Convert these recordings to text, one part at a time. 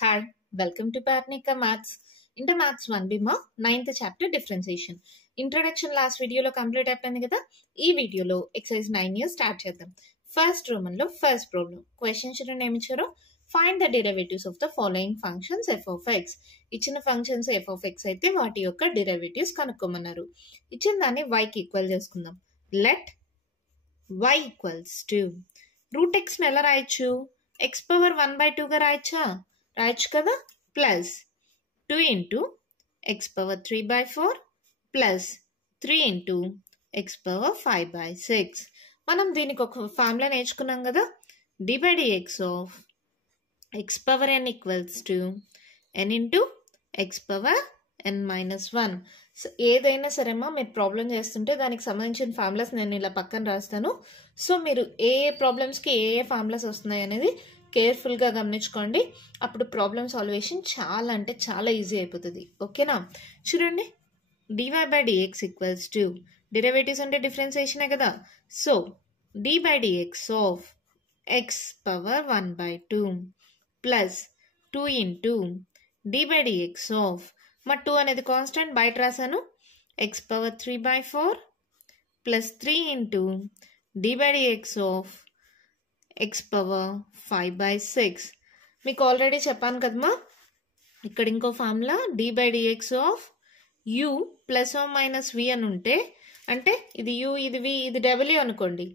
Hi, welcome to Parnika Maths. Inter Maths 1B మా 9th chapter differentiation. Introduction last video లో complete అయిపోయింది కదా. ఈ వీడియోలో ఎక్సర్సైజ్ 9 ఇయర్స్ స్టార్ట్ చేద్దాం. ఫస్ట్ రోమన్ లో ఫస్ట్ ప్రాబ్లం. క్వశ్చన్ చూడండి ఏమి ఇచ్చారో. Find the derivatives of the following functions f of x. ఇచ్చిన ఫంక్షన్స్ f of x అయితే వాటి యొక్క డెరివేటివ్స్ కనుక్కోమన్నారు. ఇచ్చిన దాన్ని y కి ఈక్వల్ చేసుకుందాం. Let y equals to root x ని ఎలా రాయొచ్చు? x పవర్ 1/2 గా రాయొచ్చు కదా. Plus 2 into x power 3/4 plus 3 into x power 5/6. మనం దీనికి ఒక ఫార్ములా నేర్చుకున్నాం కదా. d by dx of x power n equals to n into x power n minus 1. So ఏదైనా సరేమ్మా మీరు ప్రాబ్లం చేస్తుంటే దానికి సంబంధించిన ఫార్ములాస్ నేను ఇలా పక్కన రాస్తాను. సో మీరు ఏ ప్రాబ్లమ్స్కి ఏ ఫార్ములాస్ వస్తున్నాయి అనేది కేర్ఫుల్గా గమనించుకోండి. అప్పుడు ప్రాబ్లమ్ సాల్వేషన్ చాలా అంటే చాలా ఈజీ అయిపోతుంది. ఓకేనా? చూడండి, dy by dx equals to derivatives అంటే డిఫరెన్సియేషనే కదా. So d by dx of x power 1/2 plus 2 into d by dx of మా 2 అనేది కాన్స్టెంట్ బయట రాశాను. x power 3/4 plus 3 into d by dx of x power 5/6. మీకు ఆల్రెడీ చెప్పాను కదమ్మా, ఇక్కడ ఇంకో formula d by dx of u plus or minus v అని ఉంటే, అంటే ఇది u ఇది v ఇది w అనుకోండి,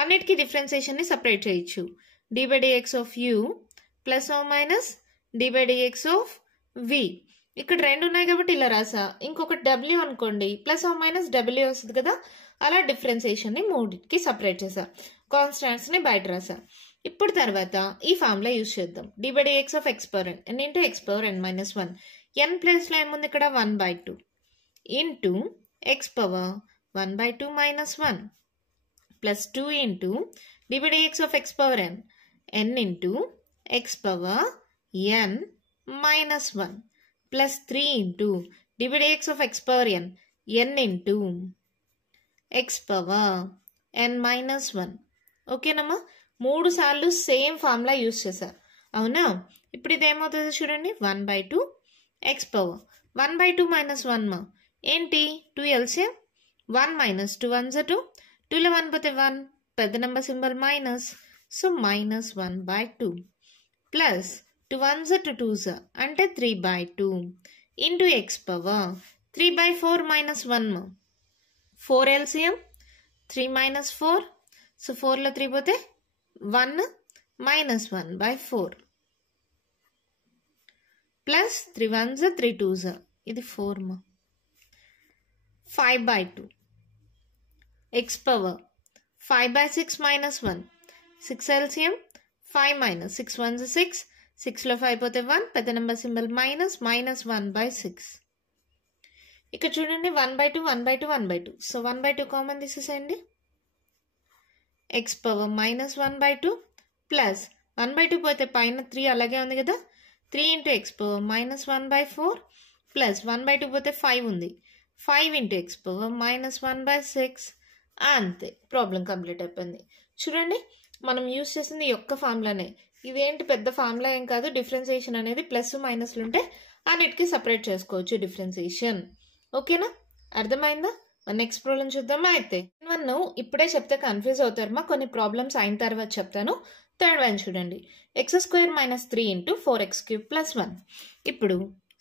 అన్నిటికీ డిఫరెన్సియేషన్ని సపరేట్ చేయొచ్చు. d by dx of u plus or minus d by dx of v. ఇక్కడ రెండు ఉన్నాయి కాబట్టి ఇలా రాసా. ఇంకొకటి w అనుకోండి, ప్లస్ ఓ మైనస్ w వస్తుంది కదా. అలా డిఫరెన్సియేషన్ని మూడింటికి సపరేట్ చేసా. కాన్స్టాంట్స్ని బయట రాసా. ఇప్పుడు తర్వాత ఈ ఫార్ములా యూజ్ చేద్దాం. d by dx of x power n into x power n minus 1. n ప్లేస్లో ఏముంది ఇక్కడ 1/2 into x power 1/2 minus 1 plus 2 into d by dx of x power n n into x power n minus 1 plus 3 into d by dx of x power n n into x power n minus 1. ఓకేనమ్మా, 3 సార్లు same formula use చేశా. అవునా? ఇప్పుడు ఇది ఏమవుతుందో చూడండి. 1/2 x power 1/2 minus 1 మా ఏంటి? 2 ఎల్సిఎం 1 మైనస్ 2 1 2 2లో 1 పోతే 1, పెద్ద number symbol minus, so minus 1/2 plus 2 1 2 2 అంటే 3/2 ఇంటూ x పవర్ 3/4 మైనస్ 1 మా 4 ఎల్సిఎం 3 మైనస్ 4, సో 4లో 3 పోతే 1 మైనస్ 1/4 ప్లస్ 3 1 3 2 ఇది 4 మా 5/2 x power 5/6 minus 1 6 LCM 5 minus 6 1 6, 6లో 5 పోతే 1, పెద్ద నెంబర్ సింబల్ మైనస్ మైనస్ 1/6. ఇక్కడ చూడండి 1/2 1/2 1/2, సో 1/2 కామన్ తీసేసేయండి. x పవర్ మైనస్ 1/2 ప్లస్ 1/2 పోతే పైన 3 అలాగే ఉంది కదా. 3 into x power minus 1/4 plus 1/2 పోతే 5 ఉంది, 5 ఇంటూ x పవర్ మైనస్ 1/6. అంతే, ప్రాబ్లం కంప్లీట్ అయిపోయింది. చూడండి, మనం యూజ్ చేసింది ఈ ఒక్క ఫార్ములానే. ఇదేంటి పెద్ద ఫార్ములా ఏం కాదు. డిఫరెన్సియేషన్ అనేది ప్లస్ మైనస్లు ఉంటే అన్నిటికీ సపరేట్ చేసుకోవచ్చు డిఫరెన్సియేషన్. ఓకేనా? అర్థమైందా? నెక్స్ట్ ప్రాబ్లం చూద్దామా. అయితే నన్ను ఇప్పుడే చెప్తే కన్ఫ్యూజ్ అవుతారమ్మా, కొన్ని ప్రాబ్లమ్స్ అయిన తర్వాత చెప్తాను. థర్డ్ వన్ చూడండి, x² minus 3 into 4x³ plus 1. ఇప్పుడు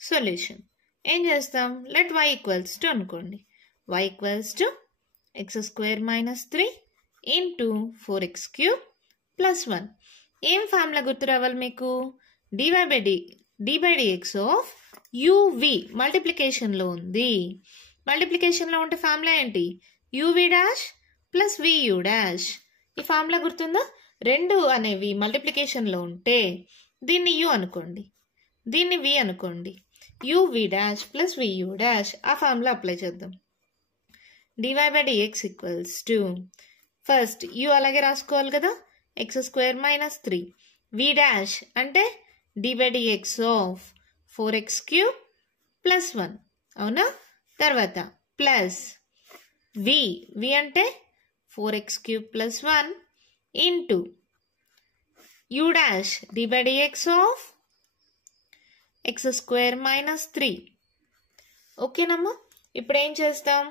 సొల్యూషన్ ఏం చేస్తాం? లెట్ y ఈక్వల్స్ టు అనుకోండి. y equals to x² minus 3 into 4x³ plus 1. ఏం ఫార్ములా గుర్తు రావాలి మీకు? d by dx of uv మల్టిప్లికేషన్లో ఉంది. మల్టిప్లికేషన్లో ఉంటే ఫార్ములా ఏంటి? uv dash plus vu dash. ఈ ఫార్ములా గుర్తుందా? రెండు అనేవి మల్టిప్లికేషన్లో ఉంటే దీన్ని u అనుకోండి, దీన్ని v అనుకోండి. uv dash plus vu dash. ఆ ఫార్ములా అప్లై చేద్దాం. dy by dx equals to first u అలాగే రాసుకోవాలి కదా, x² మైనస్ 3, v డాష్ అంటే d by dx of 4x³ plus 1. అవునా? తర్వాత ప్లస్ v అంటే 4x³ plus 1 into u dash d by dx of X square minus 3. ఓకేనమ్మా, ఇప్పుడు ఏం చేస్తాం,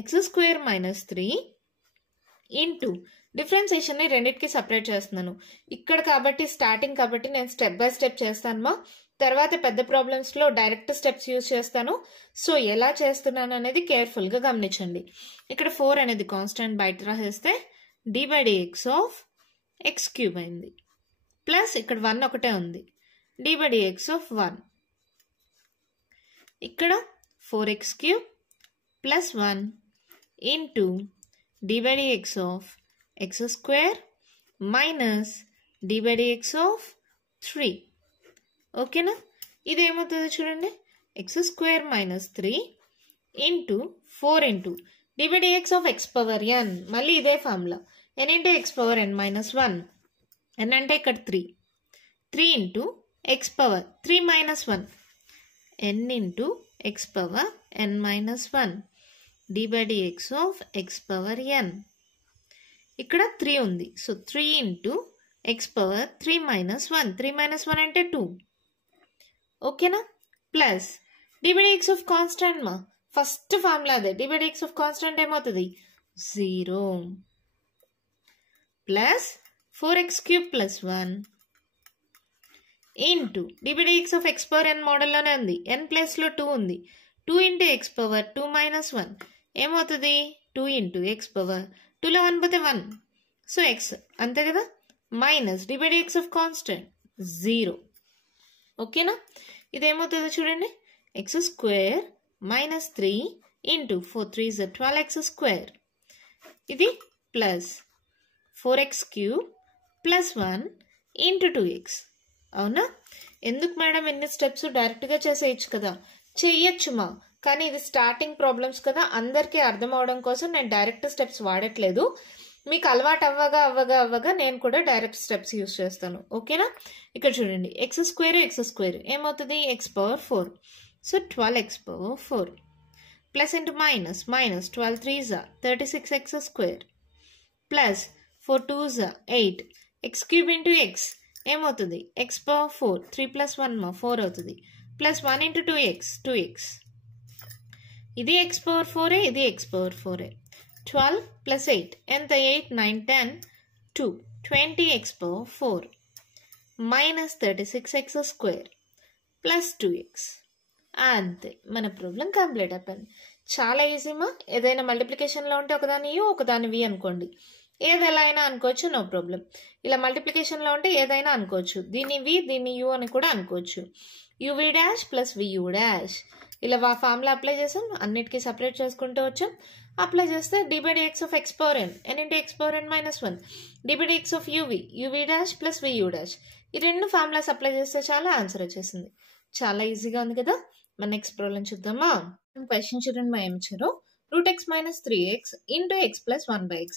ఎక్స్ స్క్వేర్ మైనస్ 3 ఇంటూ డిఫరెన్సియేషన్ని రెండింటికి సపరేట్ చేస్తున్నాను ఇక్కడ కాబట్టి, స్టార్టింగ్ కాబట్టి నేను స్టెప్ బై స్టెప్ చేస్తానమ్మా. తర్వాత పెద్ద ప్రాబ్లమ్స్లో డైరెక్ట్ స్టెప్స్ యూజ్ చేస్తాను. సో ఎలా చేస్తున్నాను అనేది కేర్ఫుల్గా గమనించండి. ఇక్కడ 4 అనేది కాన్స్టెంట్ బయట రాసేస్తే d/dx ఆఫ్ ఎక్స్ క్యూబ్ అయింది. ప్లస్ ఇక్కడ 1 ఒకటే ఉంది, d/dx ఆఫ్ 1. ఇక్కడ 4x cube plus 1 into d/dx of x square minus d/dx of 3. ఓకేనా, ఇదేమవుతుంది చూడండి, x square minus 3 into 4 into d/dx of x power n. మళ్ళీ ఇదే formula, n into x power n minus 1. n అంటే ఇక్కడ 3 into x power 3 minus 1, n into x power n minus 1 d/dx of x power n. ఇక్కడ 3 ఉంది, so 3 into x power 3 minus 1. 3 minus 1 అంటే 2. ఓకేనా, plus d/dx of constant మా first formula అదే, d/dx of constant ఏమవుతుంది 0 plus 4x cube plus 1 into d/dx of x power n మోడల్లోనే ఉంది, n ప్లస్లో 2 ఉంది, 2 ఇంటూ ఎక్స్ పవర్ 2 మైనస్ 1 ఏమవుతుంది 2 ఇంటూ ఎక్స్ పవర్ 2లో 1 పోతే 1, సో ఎక్స్ అంతే కదా, మైనస్ d/dx ఆఫ్ కాన్స్టెంట్ 0. ఓకేనా, ఇదేమవుతుందో చూడండి, x square minus 3 into 4 3 12x square, ఇది plus 4x cube plus 1 into 2x. అవునా, ఎందుకు మేడం ఎన్ని స్టెప్స్, డైరెక్ట్గా చేసేయచ్చు కదా, చెయ్యొచ్చుమా, కానీ ఇది స్టార్టింగ్ ప్రాబ్లమ్స్ కదా, అందరికీ అర్థం అవడం కోసం నేను డైరెక్ట్ స్టెప్స్ వాడట్లేదు. మీకు అలవాటు అవ్వగా నేను కూడా డైరెక్ట్ స్టెప్స్ యూజ్ చేస్తాను. ఓకేనా, ఇక్కడ చూడండి, ఎక్స్ స్క్వేర్ ఏమవుతుంది X power 4, so 12x power 4 plus into minus 12 3s 36x square plus 4 2s 8 X cube into X ఏమవుతుంది ఎక్స్ పవర్ 4, 3 ప్లస్ 1 4 అవుతుంది, ప్లస్ 1 ఇంటూ 2x. ఇది ఎక్స్ పవర్ 4, ఇది ఎక్స్ పవర్ 4. 12 ప్లస్ 8 ఎంత 8 9 10 2 20x power 4 minus 36x square plus 2x. అంతే, మన problem complete అయిపోయింది. చాలా ఈజీమా. ఏదైనా మల్టిప్లికేషన్లో ఉంటే ఒకదాని యూ ఒకదాని వి అనుకోండి, ఏది ఎలా అయినా అనుకోవచ్చు, నో ప్రాబ్లం. ఇలా మల్టిప్లికేషన్లో ఉంటే ఏదైనా అనుకోవచ్చు, దీన్ని వి దీన్ని యూ అని కూడా అనుకోవచ్చు. U v dash plus v u dash, ఇలా ఫార్ములా అప్లై చేసాం, అన్నిటికీ సపరేట్ చేసుకుంటూ వచ్చాం. అప్లై చేస్తే d/dx of x power n, n into x power n minus 1 d/dx of u v dash plus v u dash, ఈ రెండు ఫార్ములాస్ అప్లై చేస్తే చాలా ఆన్సర్ వచ్చేసింది. చాలా ఈజీగా ఉంది కదా. మన నెక్స్ట్ ప్రాబ్లం చూద్దామా. క్వశ్చన్ చూడండి, మా ఏమి ఇచ్చారో, √x minus 3x into X plus 1/x.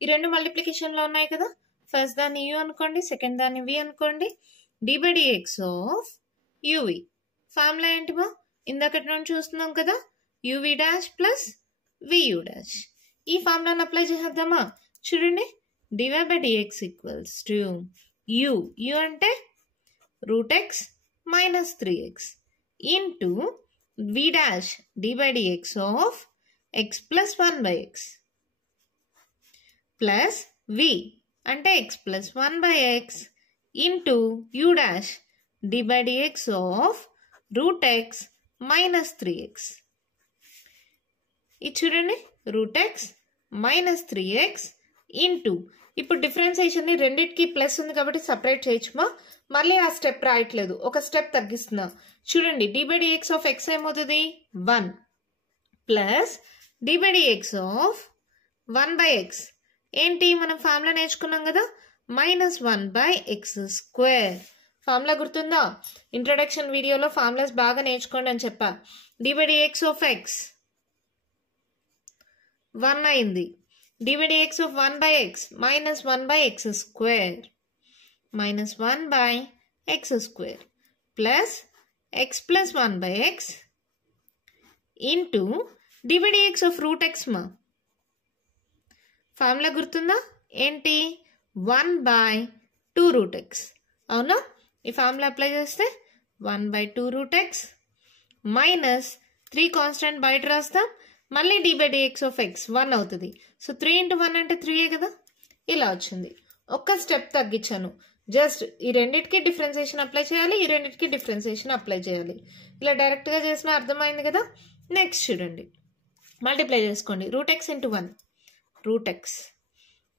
ఈ రెండు మల్టిప్లికేషన్లో ఉన్నాయి కదా, ఫస్ట్ దాన్ని యూ అనుకోండి, సెకండ్ దాన్ని వి అనుకోండి. d/dx ఆఫ్ యువి ఫార్ములా ఏంటి బా, ఇందాకటి నుండి చూస్తున్నాం కదా, u v dash plus v u dash. ఈ ఫార్ములాను అప్లై చేద్దామా. చూడండి, dy/dx ఈక్వల్స్ టు యూ అంటే √x minus 3x into v dash d/dx of x plus 1/x plus v అంటే x plus 1/x into u dash d/dx of √x minus 3x. ఇది చూడండి, √x minus 3x into, ఇప్పుడు డిఫరెన్సియేషన్ని రెండింటికి plus ఉంది కాబట్టి separate చేయొచ్చుమా, మళ్ళీ ఆ స్టెప్ రాయట్లేదు, ఒక స్టెప్ తగ్గిస్తున్నా. చూడండి, d/dx ఆఫ్ ఎక్స్ ఏమవుతుంది 1 ప్లస్ d/dx ఆఫ్ 1/x ఏంటి, మనం ఫార్ములా నేర్చుకున్నాం కదా, మైనస్ 1/x స్క్వేర్. ఫార్ములా గుర్తుందా, ఇంట్రొడక్షన్ వీడియోలో ఫార్ములాస్ బాగా నేర్చుకోండి అని చెప్పా. d/dx ఆఫ్ ఎక్స్ 1 అయింది, d/dx of 1/x minus 1/x square minus 1/x square plus X plus 1/x into d/dx of √x. మా ఫార్ములా గుర్తుందా ఏంటి, 1/2 √x. అవునా, ఈ ఫార్ములా అప్లై చేస్తే 1/2 రూట్ ఎక్స్ మైనస్ 3 కాన్స్టెంట్ బయట రాస్తాం, మళ్ళీ d/dx ఆఫ్ ఎక్స్ 1 అవుతుంది. సో 3 × 1 అంటే 3 కదా, ఇలా వచ్చింది. ఒక్క స్టెప్ తగ్గించాను, జస్ట్ ఈ రెండింటికి డిఫరెన్సియేషన్ అప్లై చేయాలి, ఈ రెండింటికి డిఫరెన్సియేషన్ అప్లై చేయాలి. ఇలా డైరెక్ట్గా చేసినా అర్థమైంది కదా. నెక్స్ట్ చూడండి, మల్టిప్లై చేసుకోండి. Root x into 1 route x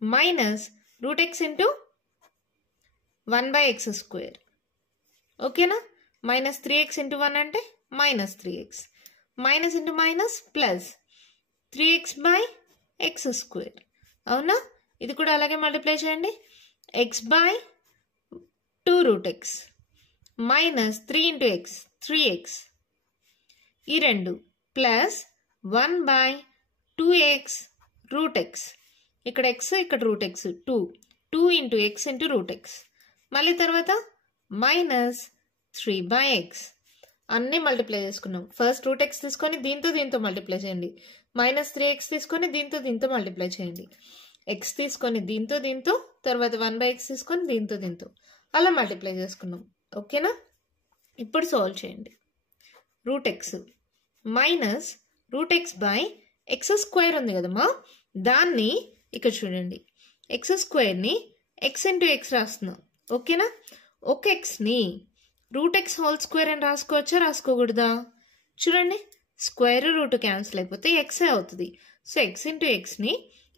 minus root x into 1/x². ఓకేనా, మైనస్ 3x ఇంటూ 1 అంటే minus 3x, minus into minus plus 3x/x². అవునా, ఇది కూడా అలాగే మల్టిప్లై చేయండి. x/2 route x minus 3 into X 3x, ఈ రెండు ప్లస్ 1/2x రూట్ ఎక్స్, ఇక్కడ ఎక్స్ ఇక్కడ root x 2 into X into root X, మళ్ళీ తర్వాత మైనస్ 3/x. అన్నీ మల్టిప్లై చేసుకున్నాం. ఫస్ట్ రూట్ ఎక్స్ తీసుకొని దీంతో మల్టిప్లై చేయండి, మైనస్ 3x తీసుకొని దీంతో మల్టిప్లై చేయండి, ఎక్స్ తీసుకొని దీంతో, తర్వాత 1/x తీసుకొని దీంతో అలా మల్టిప్లై చేసుకున్నాం. ఓకేనా, ఇప్పుడు సాల్వ్ చేయండి. Route x minus root x/x² ఉంది కదమ్మా, దాన్ని ఇక్కడ చూడండి x²ని x ఇంటూ ఎక్స్ రాస్తున్నాం. ఓకేనా, ఒక ఎక్స్ని రూట్ ఎక్స్ హోల్ స్క్వేర్ అని రాసుకోవచ్చా రాసుకోకూడదా? చూడండి, స్క్వేర్ రూట్ క్యాన్సిల్ అయిపోతే ఎక్సే అవుతుంది. సో ఎక్స్ ఇంటూ ఎక్స్ని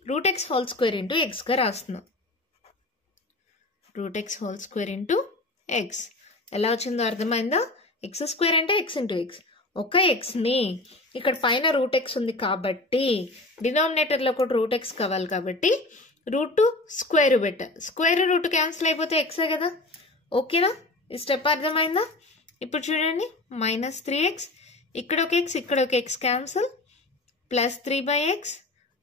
root x whole square into ఎక్స్గా రాస్తున్నాం. Root x whole square into x ఎలా వచ్చిందో అర్థమైందా? x² అంటే x ఇంటూ ఎక్స్. ఒక ఎక్స్ని ఇక్కడ పైన రూట్ ఎక్స్ ఉంది కాబట్టి డినామినేటర్లో కూడా రూట్ ఎక్స్ కావాలి కాబట్టి రూట్ స్క్వేర్ పెట్టా, స్క్వేర్ రూట్ క్యాన్సిల్ అయిపోతే ఎక్సే కదా. ఓకేనా, ఈ స్టెప్ అర్థమైందా? ఇప్పుడు చూడండి, మైనస్ 3x, ఇక్కడ ఒక ఎక్స్ ఇక్కడ ఒక X cancel, plus 3/x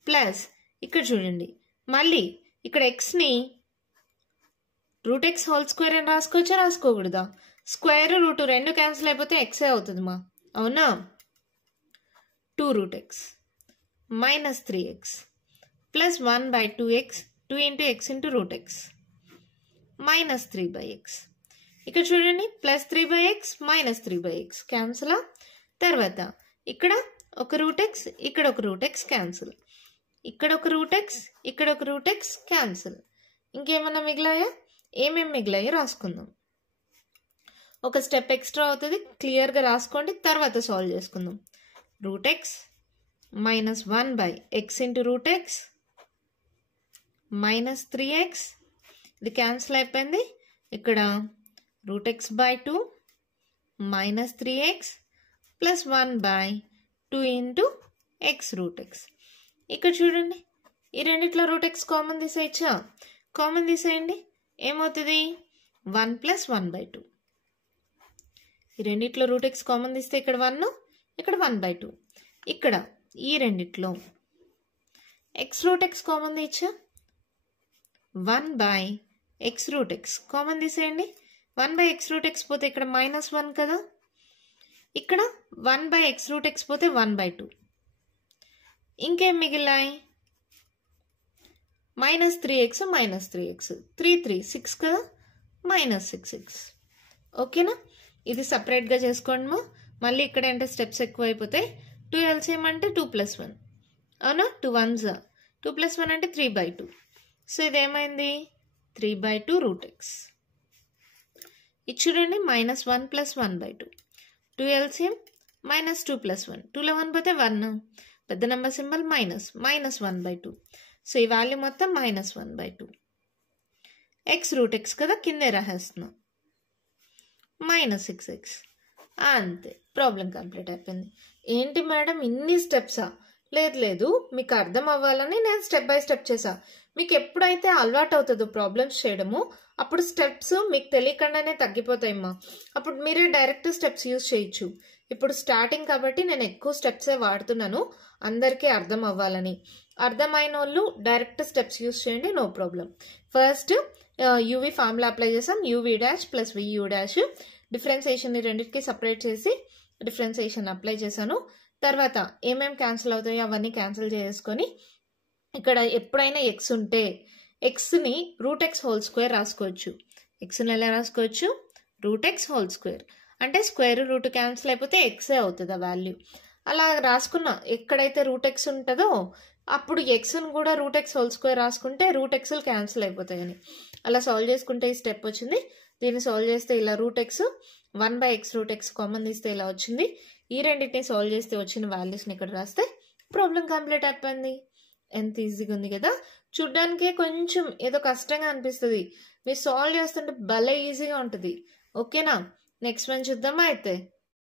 plus ఇక్కడ చూడండి మళ్ళీ ఇక్కడ ఎక్స్ని రూట్ ఎక్స్ హోల్ స్క్వేర్ అని రాసుకోవచ్చా రాసుకోకూడదా? స్క్వేర్ రూట్ రెండు క్యాన్సిల్ అయిపోతే ఎక్సే అవుతుంది మా, అవునా. 2 root x minus 3x plus 1/2x 2 into X into root x minus 3/x. ఇక్కడ చూడండి plus 3/x minus 3/x cancel. తర్వాత ఇక్కడ ఒక రూట్ ఎక్స్ ఇక్కడ ఒక రూట్ ఎక్స్ క్యాన్సిల్, ఇక్కడ ఒక రూట్ ఎక్స్ ఇక్కడ ఒక రూట్ ఎక్స్ క్యాన్సిల్. ఇంకేమన్నా మిగిలాయా? ఏమేమి మిగిలాయో రాసుకుందాం. ఒక స్టెప్ ఎక్స్ట్రా అవుతుంది, క్లియర్గా రాసుకోండి, తర్వాత సాల్వ్ చేసుకుందాం. Root x minus 1/x into root x minus 3x, ఇది క్యాన్సిల్ అయిపోయింది. ఇక్కడ root x/2 minus 3x plus 1/2 into x root x. ఇక్కడ చూడండి, ఈ రెండిట్లో రూట్ ఎక్స్ కామన్ తీసేయచ్చా? కామన్ తీసేయండి, ఏమవుతుంది? 1 ప్లస్ 1/2. ఈ రెండిట్లో రూట్ ఎక్స్ కామన్ తీస్తే ఇక్కడ 1 ఇక్కడ 1/2. ఇక్కడ ఈ రెండిట్లో ఎక్స్ రూట్ ఎక్స్ కామన్ తీయచ్చా? 1/x రూట్ ఎక్స్ కామన్ తీసేయండి, 1/x రూట్ ఎక్స్ పోతే ఇక్కడ -1 కదా, ఇక్కడ 1/x రూట్ ఎక్స్ పోతే 1/2. ఇంకేం మిగిలాయి? మైనస్ 3x మైనస్ 3x 3 6 కదా, మైనస్ 6x. ఓకేనా, ఇది సపరేట్గా చేసుకోండి. మళ్ళీ ఇక్కడ అంటే స్టెప్స్ ఎక్కువ అయిపోతాయి. 2 LCM అంటే 2 + 1, అవునా, 2 1s 2 + 1 అంటే 3/2. సో ఇదేమైంది? 3/2 route x. ఇది చూడండి, -1 + 1/2. 2 LCM -2 + 1, 2లో 1 పోతే 1, పెద్ద నెంబర్ సింబల్ -1/2. సో ఈ వాల్యూ మొత్తం -1/2. ఎక్స్ రూట్ ఎక్స్ కదా, కిందే రాసేస్తున్నాం, -6x. అంతే, ప్రాబ్లం కంప్లీట్ అయిపోయింది. ఏంటి మేడం ఇన్ని స్టెప్సా? లేదు, మీకు అర్థం అవ్వాలని నేను స్టెప్ బై స్టెప్ చేసా. మీకు ఎప్పుడైతే అలవాటు అవుతుందో ప్రాబ్లమ్స్ చేయడము, అప్పుడు స్టెప్స్ మీకు తెలియకుండానే తగ్గిపోతాయమ్మా. అప్పుడు మీరే డైరెక్ట్ స్టెప్స్ యూజ్ చేయొచ్చు. ఇప్పుడు స్టార్టింగ్ కాబట్టి నేను ఎక్కువ స్టెప్సే వాడుతున్నాను, అందరికీ అర్థం అవ్వాలని. అర్థమైన వాళ్ళు డైరెక్ట్ స్టెప్స్ యూజ్ చేయండి, no problem. First UV formula apply చేసాం, UV' + VU'. డిఫరెన్సియేషన్ రెండింటికి సపరేట్ చేసి డిఫరెన్సియేషన్ అప్లై చేశాను. తర్వాత ఏమేమి క్యాన్సిల్ అవుతాయో అవన్నీ క్యాన్సిల్ చేసుకొని ఇక్కడ ఎప్పుడైనా ఎక్స్ ఉంటే ఎక్స్ని రూట్ ఎక్స్ హోల్ స్క్వేర్ రాసుకోవచ్చు. ఎక్స్ని ఎలా రాసుకోవచ్చు? Route x whole square. అంటే స్క్వేర్ రూట్ క్యాన్సిల్ అయిపోతే ఎక్సే అవుతుంది ఆ వాల్యూ. అలా రాసుకున్నా ఎక్కడైతే రూట్ ఎక్స్ ఉంటుందో అప్పుడు ఎక్స్ను కూడా రూట్ ఎక్స్ హోల్ స్క్వేర్ రాసుకుంటే రూట్ ఎక్స్లు క్యాన్సిల్ అయిపోతాయని అలా సాల్వ్ చేసుకుంటే ఈ స్టెప్ వచ్చింది. దీన్ని సాల్వ్ చేస్తే ఇలా root x 1/x route x common తీస్తే ఇలా వచ్చింది. ఈ రెండింటిని సాల్వ్ చేస్తే వచ్చిన వాల్యూస్ని ఇక్కడ రాస్తే ప్రాబ్లం కంప్లీట్ అయిపోయింది. ఎంత ఈజీగా ఉంది కదా. చూడ్డానికే కొంచెం ఏదో కష్టంగా అనిపిస్తుంది, మీరు సాల్వ్ చేస్తుంటే భలే ఈజీగా ఉంటుంది. ఓకేనా, నెక్స్ట్ వన్ చూద్దామా. అయితే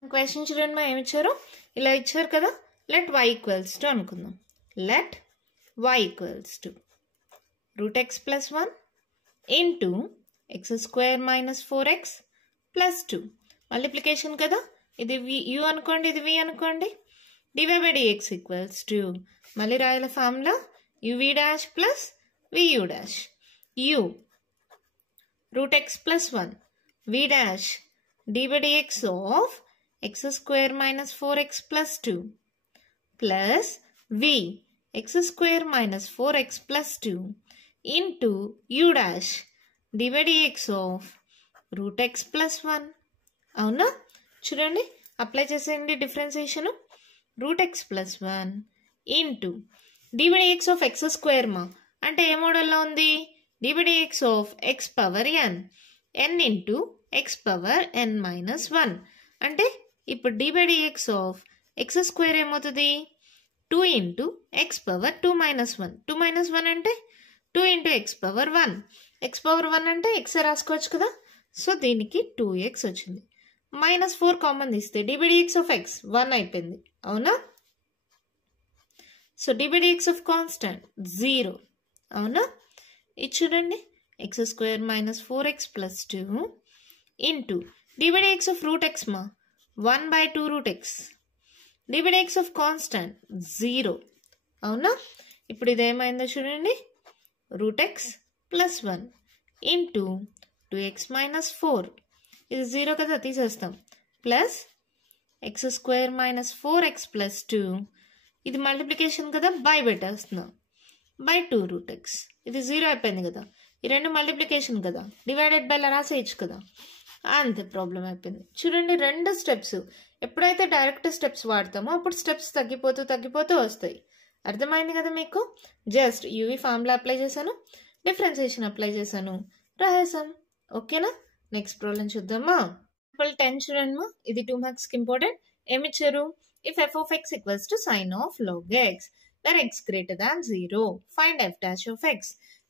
క్వశ్చన్ చూడండి, మా ఏమి ఇచ్చారు, ఇలా ఇచ్చారు కదా. లెట్ y ఈక్వల్స్ టు అనుకుందాం. Let y equals to root x plus 1 into X square minus 4x plus 2. Multiplication కదా, ఇది u అనుకోండి, ఇది v అనుకోండి. dv/dx ఈక్వల్స్ టు మళ్ళీ రాయాల formula uv dash plus vu dash. u root x plus 1 v dash d/dx of x square minus 4x plus 2 plus v x square minus 4x plus 2 into u dash d/dx of root x plus 1. అవునా, చూడండి apply చేసేయండి differentiation. Root x plus 1 into d/dx of x square మా అంటే ఏ మోడల్లో ఉంది, d/dx of x power n into x power n minus 1. అంటే ఇప్పుడు d/dx ఆఫ్ ఎక్స్ స్క్వేర్ ఏమవుతుంది, 2 into x power 2 minus 1. 2 minus 1 అంటే 2 into x power 1. X power 1 అంటే ఎక్స్ రాసుకోవచ్చు కదా. సో దీనికి 2x వచ్చింది. మైనస్ 4 కామన్ తీస్తే d/dx ఆఫ్ ఎక్స్ 1 అయిపోయింది. అవునా, సో d/dx ఆఫ్ కాన్స్టెంట్ 0. అవునా, ఇది చూడండి x square minus 4x plus 2 into d/dx of root X మా 1/2 root x. d/dx of constant 0. అవునా, ఇప్పుడు ఇదేమైందో చూడండి, root x plus 1 into 2x minus 4. ఇది 0 కదా, తీసేస్తాం. Plus x square minus 4x plus 2. ఇది మల్టిప్లికేషన్ కదా, బై పెట్టేస్తున్నాం. By 2 root x. ఇది 0 అయిపోయింది కదా. ఈ రెండు మల్టిప్లికేషన్ కదా, డివైడెడ్ బై లా రాసేయచ్చు కదా. అంతే, ప్రాబ్లం అయిపోయింది. చూడండి రెండు స్టెప్స్. ఎప్పుడైతే డైరెక్ట్ స్టెప్స్ వాడతామో అప్పుడు స్టెప్స్ తగ్గిపోతూ తగ్గిపోతూ వస్తాయి. అర్థమైంది కదా మీకు. జస్ట్ యూవి ఫార్ములా అప్లై చేశాను, డిఫరెన్సియేషన్ అప్లై చేశాను, రాసాం. ఓకేనా, నెక్స్ట్ ప్రాబ్లం చూద్దామా. 10 చూడండి, ఇది 2 మార్క్స్కి ఇంపార్టెంట్. ఏమిచ్చారు, if f of x equals to sine of log x then x greater than 0 find f dash of x.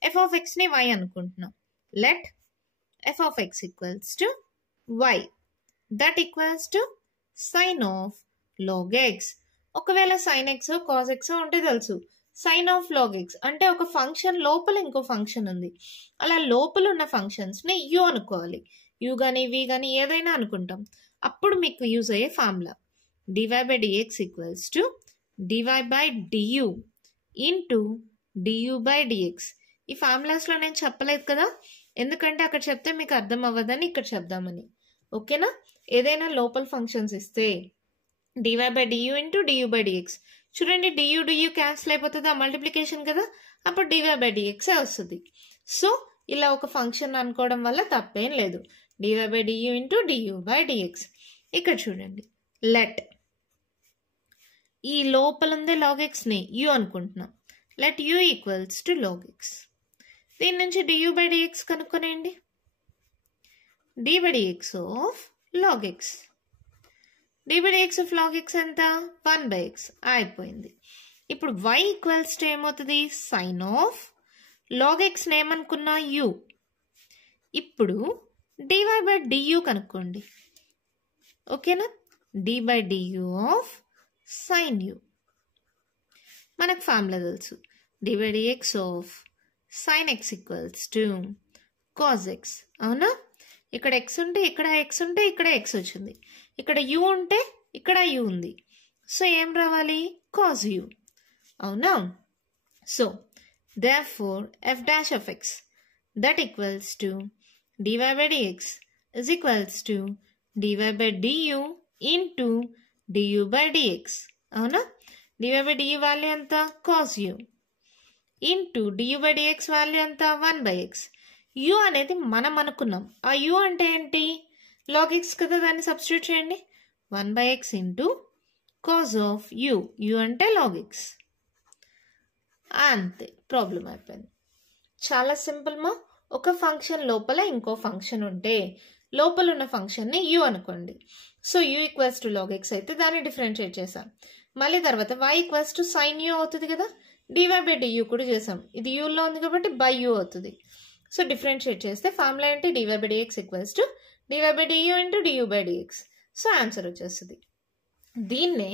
f of x ని y అనుకుంటున్నాం. Let f of x equals to y that equals to sine of log x. ఒకవేళ sine x cos x ఉంటే తెలుసు, sign of log x అంటే ఒక function లోపల ఇంకో function ఉంది. అలా లోపల ఉన్న ఫంక్షన్స్ని యూ అనుకోవాలి. యూ కానీ వి కానీ ఏదైనా అనుకుంటాం. అప్పుడు మీకు యూజ్ అయ్యే formula dy/dx equals to dy/du into du/dx. ఈ ఫార్ములాస్లో నేను చెప్పలేదు కదా, ఎందుకంటే అక్కడ చెప్తే మీకు అర్థం అవ్వదని ఇక్కడ చెప్దామని. ఓకేనా, ఏదైనా లోపల ఫంక్షన్స్ ఇస్తే dy/du ఇంటూ du/dx. చూడండి du క్యాన్సిల్ అయిపోతుంది, మల్టిప్లికేషన్ కదా, అప్పుడు dy/dx వస్తుంది. సో ఇలా ఒక ఫంక్షన్ అనుకోవడం వల్ల తప్పేం లేదు. dy/du into du/dx. ఇక్కడ చూడండి, లెట్ ఈ లోపల ఉందే log xని u అనుకుంటున్నాం. Let u equals to log x. దీని నుంచి du/dx కనుక్కొనేయండి. d/dx of log x. d/dx of log x ఎంత, 1/x అయిపోయింది. ఇప్పుడు y ఈక్వల్స్ టు ఏమవుతుంది, సైన్ ఆఫ్ log x ఏమనుకున్నా u. ఇప్పుడు dy/du కనుక్కోండి. ఓకేనా, d/du ఆఫ్ సైన్ u. మనకు ఫార్ములా తెలుసు, dy/dx of sine x equals to cos x. అవునా, ఇక్కడ x ఉంటే ఇక్కడ x ఉంటే ఇక్కడ x వచ్చింది, ఇక్కడ u ఉంటే ఇక్కడ u ఉంది. సో ఏం రావాలి, కాస్ u. అవునా, so therefore f dash of x that equals to dy/dx is equals to dy/du into du/dx. అవునా, dy/du వాల్యూ ఎంత, cos u into du/dx value ఎంత, 1/x. u అనేది మనం అనుకున్నాం. ఆ u అంటే ఏంటి, log x కదా, దాన్ని సబ్స్టిట్యూట్ చేయండి. 1/x into cause of u అంటే log x. అంతే, ప్రాబ్లం అయిపోయింది. చాలా సింపుల్ మా. ఒక ఫంక్షన్ లోపల ఇంకో ఫంక్షన్ ఉంటే లోపల ఉన్న ఫంక్షన్ని u అనుకోండి. So u equals to log x అయితే దాన్ని డిఫరెన్షియేట్ చేసాం. మళ్ళీ తర్వాత y equals to sin u అవుతుంది కదా, dy/du కూడా చేసాం. ఇది uలో ఉంది కాబట్టి బై u అవుతుంది. సో డిఫరెన్షియేట్ చేస్తే ఫార్ములా ఏంటి, dy/dx equals to dy/du into du/dx. So answer వచ్చేస్తుంది. దీన్నే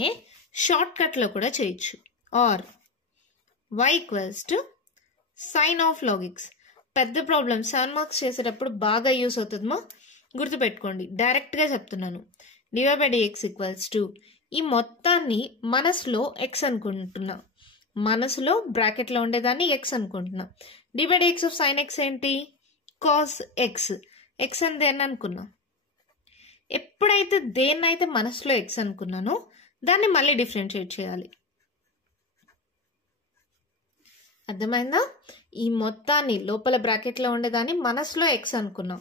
షార్ట్ కట్లో కూడా చేయొచ్చు. Or y equals to sine of log x. పెద్ద ప్రాబ్లం 7 మార్క్స్ చేసేటప్పుడు బాగా యూస్ అవుతుందమ్మా, గుర్తుపెట్టుకోండి. డైరెక్ట్గా చెప్తున్నాను. dy/dx ఈక్వల్స్ టు ఈ మొత్తాన్ని మనసులో x అనుకుంటున్నా, మనసులో బ్రాకెట్లో ఉండేదాన్ని x అనుకుంటున్నా. dy/dx ఆఫ్ సైన్ x ఏంటి, కాస్ x. x అని దేన్ని అనుకున్నాం, ఎప్పుడైతే దేన్నైతే మనసులో x అనుకున్నానో దాన్ని మళ్ళీ డిఫరెన్షియేట్ చేయాలి. అర్థమైందా? ఈ మొత్తాన్ని లోపల బ్రాకెట్లో ఉండేదాన్ని మనసులో x అనుకున్నాం.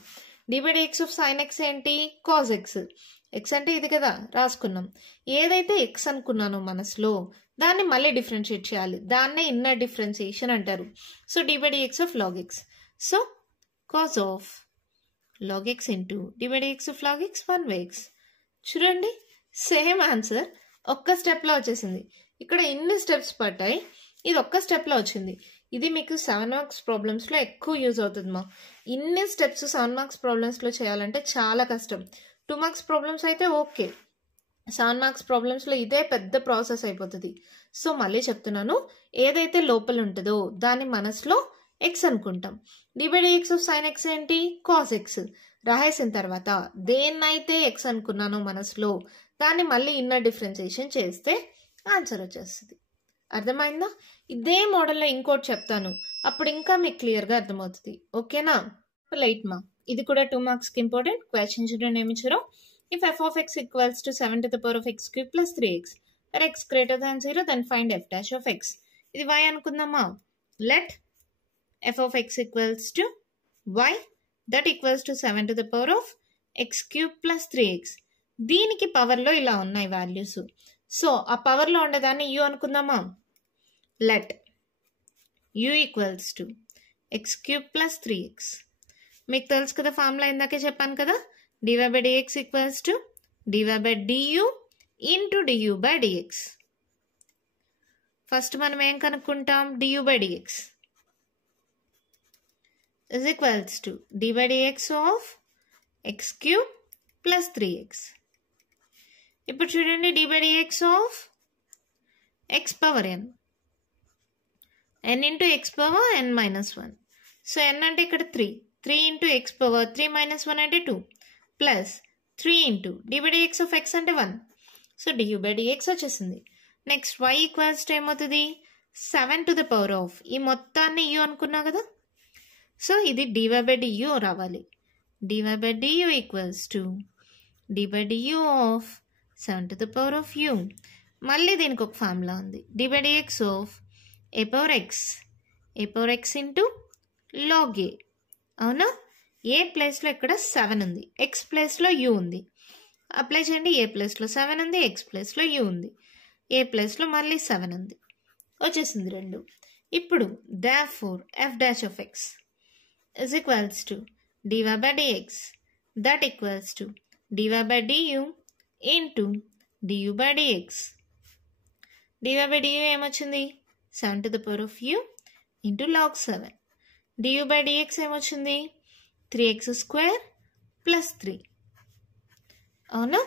dy/dx ఆఫ్ సైన్ x ఏంటి, కాస్ x. x అంటే ఇది కదా, రాసుకున్నాం. ఏదైతే x అనుకున్నానో మనసులో దాన్ని మళ్ళీ డిఫరెన్షియేట్ చేయాలి. దాన్నే ఇన్నర్ డిఫరెన్షియేషన్ అంటారు. So dy/dx of log x. So cos of log x into dy/dx of log x 1/x. చూడండి, సేమ్ ఆన్సర్ ఒక్క స్టెప్లో వచ్చేసింది. ఇక్కడ ఇన్ని స్టెప్స్ పట్టాయి, ఇది ఒక్క స్టెప్లో వచ్చింది. ఇది మీకు 7 మార్క్స్ ప్రాబ్లమ్స్లో ఎక్కువ యూజ్ అవుతుంది మా. ఇన్ని స్టెప్స్ 7 మార్క్స్ ప్రాబ్లమ్స్లో చేయాలంటే చాలా కష్టం. 2 మార్క్స్ ప్రాబ్లమ్స్ అయితే ఓకే, 7 మార్క్స్ ప్రాబ్లమ్స్లో ఇదే పెద్ద ప్రాసెస్ అయిపోతుంది. సో మళ్ళీ చెప్తున్నాను, ఏదైతే లోపల ఉంటుందో దాన్ని మనసులో x అనుకుంటాం. dy/dx ఆఫ్ సైన్ x ఏంటి, కాస్ x. రాసేసిన తర్వాత దేన్నైతే x అనుకున్నానో మనసులో దాన్ని మళ్ళీ ఇన్నర్ డిఫరెన్షియేషన్ చేస్తే ఆన్సర్ వచ్చేస్తుంది. అర్థమైందా? ఇదే మోడల్లో ఇంకోటి చెప్తాను, అప్పుడు ఇంకా మీకు క్లియర్గా అర్థమవుతుంది. ఓకేనా? లైట్ మా, ఇది కూడా 2 మార్క్స్కి ఇంపార్టెంట్. క్వశ్చన్ చూడండి ఏమి ఇచ్చారో. If f of x equals to 7 to the power of x cube plus 3x, where x greater than 0, then find f dash of x. ఇది y అనుకుందామా. Let f of x equals to y that equals to 7 to the power of x cube plus 3x. దీనికి పవర్లో ఇలా ఉన్నాయి values. So ఆ పవర్లో ఉండేదాన్ని u అనుకుందామా. Let u equals to x cube plus 3x. మీకు తెలుసు కదా ఫార్ములా, ఇందాకే చెప్పాను కదా, dy/dx equals to dy/du into du/dx. First మనం ఏం కనుక్కుంటాం, du/dx is equals to dy/dx of x cube plus 3x. ఇప్పుడు చూడండి, dy/dx of x power n into x power n minus 1. So n అంటే ఇక్కడ 3 into x power 3 minus 1 అంటే 2 plus 3 into dy/dx of x అంటే 1. So du/dx వచ్చేసింది. Next y equals to ఏమవుతుంది, 7 to the power of ఈ మొత్తాన్ని u అనుకున్నా కదా. సో ఇది dy/du రావాలి. dy/du equals to dy/du of 7 to the power of u. మళ్ళీ దీనికి ఒక ఫార్ములా ఉంది, dy/dx of a power x into log a. అవునా, ఏ ప్లేస్లో ఇక్కడ 7 ఉంది, x ప్లేస్లో u ఉంది. అప్లై చేయండి, ఏ ప్లేస్లో 7 ఉంది, x ప్లేస్లో u ఉంది, ఏ ప్లేస్లో మళ్ళీ 7 ఉంది. వచ్చేసింది 2. ఇప్పుడు therefore f dash of x is equals to dy/dx that equals to dy/du into du/dx. dy/du ఏమొచ్చింది, 7 to the power of u into log 7. du/dx ఏమొచ్చింది, 3x square plus 3. అవునా?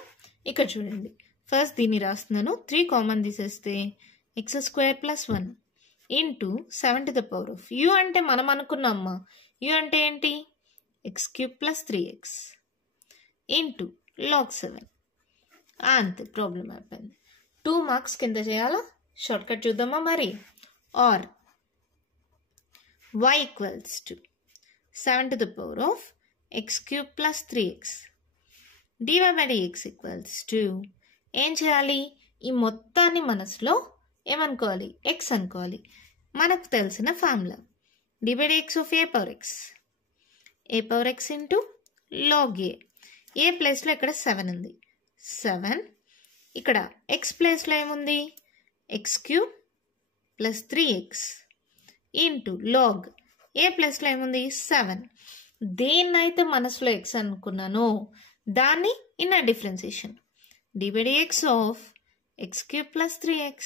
ఇక్కడ చూడండి, ఫస్ట్ దీన్ని రాస్తున్నాను. 3 కామన్ తీసేస్తే x square plus 1 into 7 to the power of u అంటే మనం అనుకున్నామ్మా, u అంటే ఏంటి, x cube plus 3x into log 7. అంతే, ప్రాబ్లం అయిపోయింది. 2 మార్క్స్ కింద చేయాలా, షార్ట్ కట్ చూద్దామా మరి. Or y equals to 7 to the power of x cube plus 3x. dy/dx equals to ఏం చేయాలి, ఈ మొత్తాన్ని మనసులో ఏమనుకోవాలి, x అనుకోవాలి. మనకు తెలిసిన ఫార్ములా dy/dx of a power x into log a. A ప్లేస్లో ఇక్కడ 7 ఉంది. 7 ఇక్కడ ఎక్స్ ప్లేస్లో ఏముంది? X cube plus 3x into log a ప్లేస్లో ఏముంది? 7. దేన్నైతే మనసులో ఎక్స్ అనుకున్నానో దాన్ని inner differentiation d/dx of x cube plus 3x.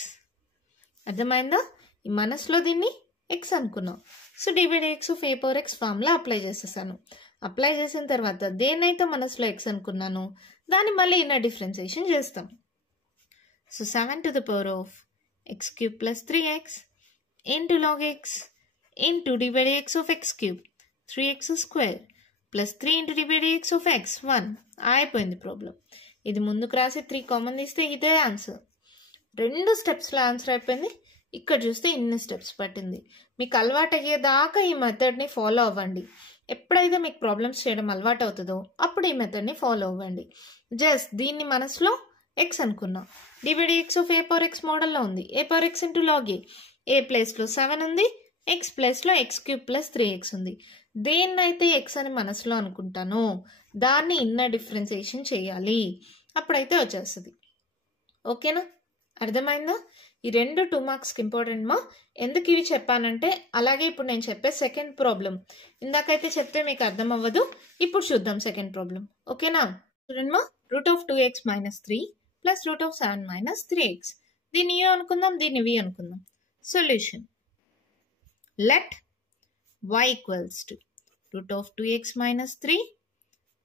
అర్థమైందా? ఈ మనసులో దీన్ని ఎక్స్ అనుకున్నాం. So d/dx of a power x formula apply చేసేసాను. అప్లై చేసిన తర్వాత దేన్నైతే మనసులో ఎక్స్ అనుకున్నాను దాన్ని మళ్ళీ ఇన్నర్ డిఫరెన్సియేషన్ చేస్తాం. So 7 to the power of x cube plus 3x into log x into d/dx of x cube 3x square plus 3 into d/dx of x 1. అయిపోయింది ప్రాబ్లం. ఇది ముందుకు రాసి 3 కామన్ తీస్తే ఇదే ఆన్సర్. 2 స్టెప్స్లో ఆన్సర్ అయిపోయింది. ఇక్కడ చూస్తే ఇన్ని స్టెప్స్ పట్టింది. మీకు అలవాటు అయ్యేదాకా ఈ మెథడ్ని ఫాలో అవ్వండి. ఎప్పుడైతే మీకు ప్రాబ్లమ్స్ చేయడం అలవాటు అవుతుందో అప్పుడు ఈ మెథడ్ని ఫాలో అవ్వండి. జస్ట్ దీన్ని మనసులో ఎక్స్ అనుకున్నాం. d/dx of a power x మోడల్లో ఉంది. a power x into log a ప్లేస్లో 7 ఉంది, ఎక్స్ ప్లేస్లో ఎక్స్ క్యూబ్ ప్లస్ 3x ఉంది. దేన్నైతే ఎక్స్ అని మనసులో అనుకుంటానో దాన్ని ఇన్నర్ డిఫరెన్సియేషన్ చేయాలి. అప్పుడైతే వచ్చేస్తుంది. ఓకేనా? అర్థమైందా? ఈ 2 మార్క్స్కి ఇంపార్టెంట్ మా. ఎందుకు ఇవి చెప్పానంటే అలాగే ఇప్పుడు నేను చెప్పే సెకండ్ ప్రాబ్లం ఇందాకైతే చెప్తే మీకు అర్థం అవ్వదు. ఇప్పుడు చూద్దాం సెకండ్ ప్రాబ్లం. ఓకేనా? చూడండి మా, √2x - 3 ప్లస్ √7 - 3x. దీన్ని u అనుకుందాం, దీన్ని v అనుకుందాం. Solution let y equals to √2x - 3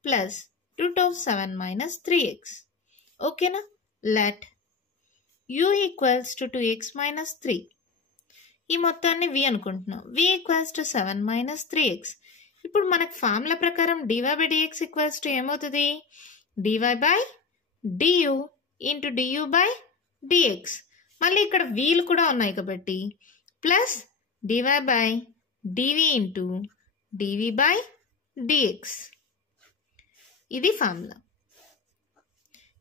plus √7 - 3x. ఓకేనా? Let u equals to 2x - 3. ఈ మొత్తాన్ని v అనుకుంటున్నాం. v equals to 7 - 3x. ఇప్పుడు మనకు ఫార్ములా ప్రకారం dy/dx ఈక్వల్స్ టు ఏమవుతుంది? dy/du into du/dx. మళ్ళీ ఇక్కడ వీలు కూడా ఉన్నాయి కాబట్టి ప్లస్ dy/dv ఇంటూ dv/dx. ఇది ఫార్ములా.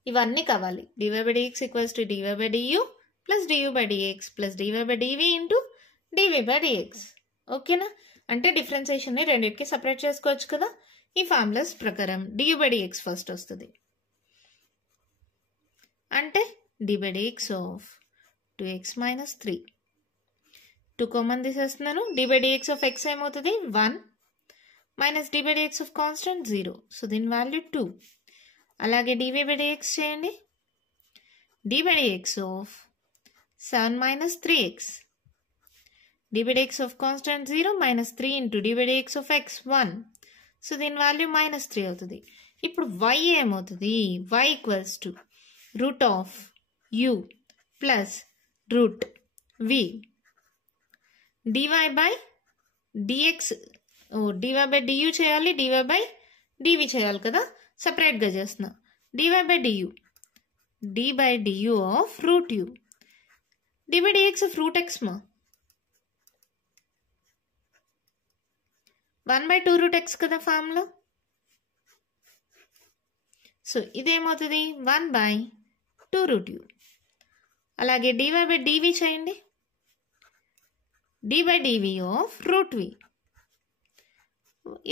ఇవన్నీ కావాలి. dy/dx equals to dy/du plus du/dx plus dy/dv into dv/dx. ఓకేనా? అంటే డిఫరెన్సియేషన్ని రెండింటికి సపరేట్ చేసుకోవచ్చు కదా. ఈ ఫార్ములాస్ ప్రకారం du/dx ఫస్ట్ వస్తుంది. అంటే d/dx ఆఫ్ 2x - 3. 2 కామన్ తీసేస్తున్నాను. d/dx ఆఫ్ x ఏమవుతుంది? 1 minus d/dx of constant 0. So దీని వాల్యూ 2. అలాగే dv/dx చేయండి. d/dx of 7 - 3x. d/dx of constant 0 minus 3 into d/dx of x 1. So దీని వాల్యూ -3 అవుతుంది. ఇప్పుడు y ఏమవుతుంది? y equals to √u plus √v dy/dx dy/du చేయాలి, dy/dv చేయాలి కదా. సపరేట్గా చేస్తున్నా. dy/du d/du of √u d/dx of √x మా 1/2 √x కదా ఫార్ములా. సో ఇదేమవుతుంది? 1/2 √u. అలాగే dy/dv చేయండి. d/dv of √v.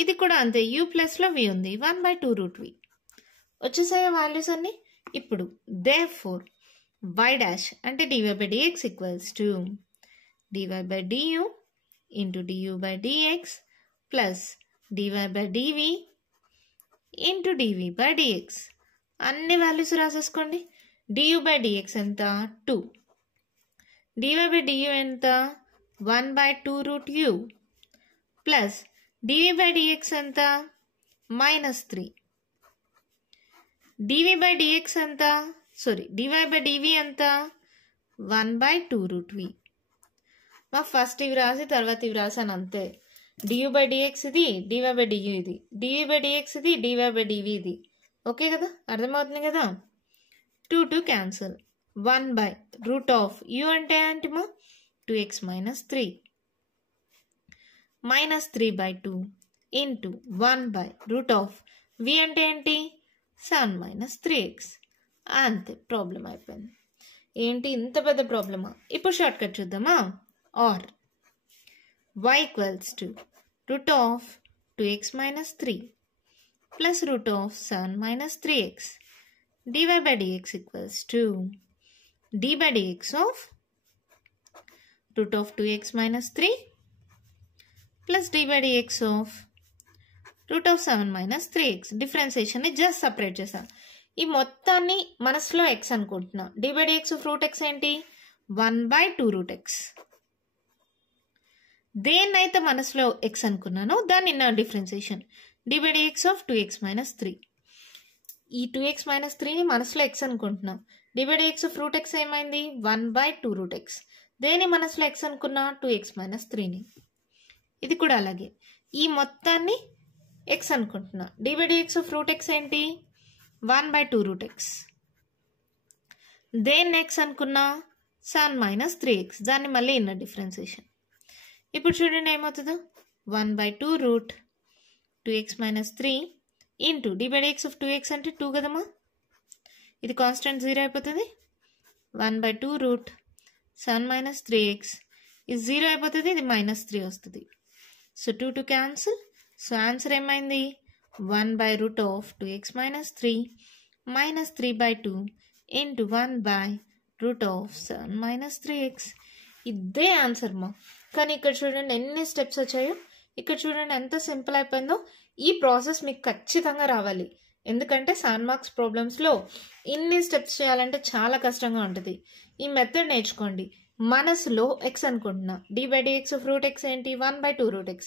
ఇది కూడా అంతే. u ప్లస్లో v ఉంది. 1/2 √v. వచ్చేసాయా వాల్యూస్ అన్ని. ఇప్పుడు therefore y' అంటే dy/dx equals to dy/du into du/dx plus dy/dv into dv/dx. అన్ని వాల్యూస్ రాసేసుకోండి. du/dx ఎంత? 2. dy/du ఎంత? 1/2 √u ప్లస్ dv/dx ఎంత? -3. dv/dx ఎంత? dy/dv ఎంత? 1/2 √v. మా ఫస్ట్ ఇవి రాసి తర్వాత ఇవి రాసాను అంతే. du/dx ఇది, dy/du ఇది, dv/dx ఇది, dy/dv ఇది. ఓకే కదా? అర్థమవుతుంది కదా? 2 క్యాన్సల్. 1/√u అంటే ఏంటిమా? 2x - 3 -3/2 ఇంటూ 1/√v అంటే ఏంటి? 7 - 3x. అంతే, ప్రాబ్లం అయిపోయింది. ఏంటి ఇంత పెద్ద ప్రాబ్లమా? ఇప్పుడు షార్ట్ కట్ చూద్దామా? Or y equals to √2x - 3 plus root of 7 minus 3x. dy by dx equals to d by dx of root of 2x minus 3 plus d by dx of root of 7 minus 3x. డిఫరెన్సియేషన్ని just separate చేశాను. ఈ మొత్తాన్ని మనసులో x అనుకుంటున్నా. d by dx of root x ఏంటి? 1/2 root x. దేన్నైతే మనసులో x అనుకున్నానో దాన్ని నా differentiation d by dx of 2x minus 3. ఈ 2x minus 3ని మనసులో x అనుకుంటున్నాం. d by dx of root x ఏమైంది? 1/2 root x. దేని మనసులో x అనుకున్నా? 2x minus 3ని. ఇది కూడా అలాగే. ఈ మొత్తాన్ని x అనుకుంటున్నా. d by dx of root x ఏంటి? 1/2 root x. దేన్ని x అనుకున్నా? 7 minus 3x. దాన్ని మళ్ళీ ఇన్నర్ డిఫరెన్సియేషన్. ఇప్పుడు చూడండి ఏమవుతుందో 1/2 root 2x minus 3 into d by dx of 2x అంటే 2 కదమ్మా, ఇది కాన్స్టెంట్ 0 అయిపోతుంది. 1/2 root 7 minus 3x ఇది 0 అయిపోతుంది, ఇది -3 వస్తుంది. So 2 cancel. సో ఆన్సర్ ఏమైంది? 1/root of 2x minus 3 minus 3/2 into 1/root of 7 minus 3x. ఇదే ఆన్సర్ మా. కానీ ఇక్కడ చూడండి ఎన్ని స్టెప్స్ వచ్చాయో. ఇక్కడ చూడండి ఎంత సింపుల్ అయిపోయిందో. ఈ ప్రాసెస్ మీకు ఖచ్చితంగా రావాలి, ఎందుకంటే 7 మార్క్స్ ప్రాబ్లమ్స్లో ఇన్ని స్టెప్స్ చేయాలంటే చాలా కష్టంగా ఉంటుంది. ఈ మెథడ్ నేర్చుకోండి. మనసులో x అనుకుంటున్నా. d by dx of root x ఏంటి? 1/2 root x.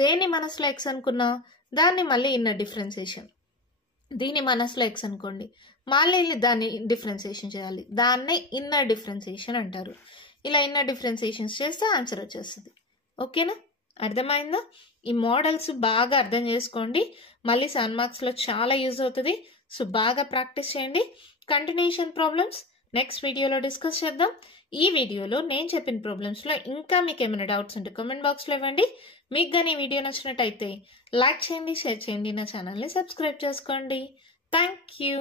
దేని మనసులో x అనుకున్నా దాన్ని మళ్ళీ ఇన్నర్ డిఫరెన్సియేషన్. దీని మనసులో x అనుకోండి, మళ్ళీ దాన్ని డిఫరెన్సియేషన్ చేయాలి. దాన్నే ఇన్నర్ డిఫరెన్సియేషన్ అంటారు. ఇలా ఇన్నర్ డిఫరెన్సియేషన్స్ చేస్తే ఆన్సర్ వచ్చేస్తుంది. ఓకేనా? అర్థమైందా? ఈ మోడల్స్ బాగా అర్థం చేసుకోండి, మళ్ళీ 7 మార్క్స్లో చాలా యూజ్ అవుతుంది. సో బాగా ప్రాక్టీస్ చేయండి. కంటిన్యూషన్ ప్రాబ్లమ్స్ నెక్స్ట్ వీడియోలో డిస్కస్ చేద్దాం. ఈ వీడియోలో నేను చెప్పిన ప్రాబ్లమ్స్లో ఇంకా మీకు ఏమైనా డౌట్స్ ఉంటే కామెంట్ బాక్స్లో ఇవ్వండి. మీకు కానీ ఈ వీడియో నచ్చినట్టయితే లైక్ చేయండి, షేర్ చేయండి, నా ఛానల్ని సబ్స్క్రైబ్ చేసుకోండి. Thank you.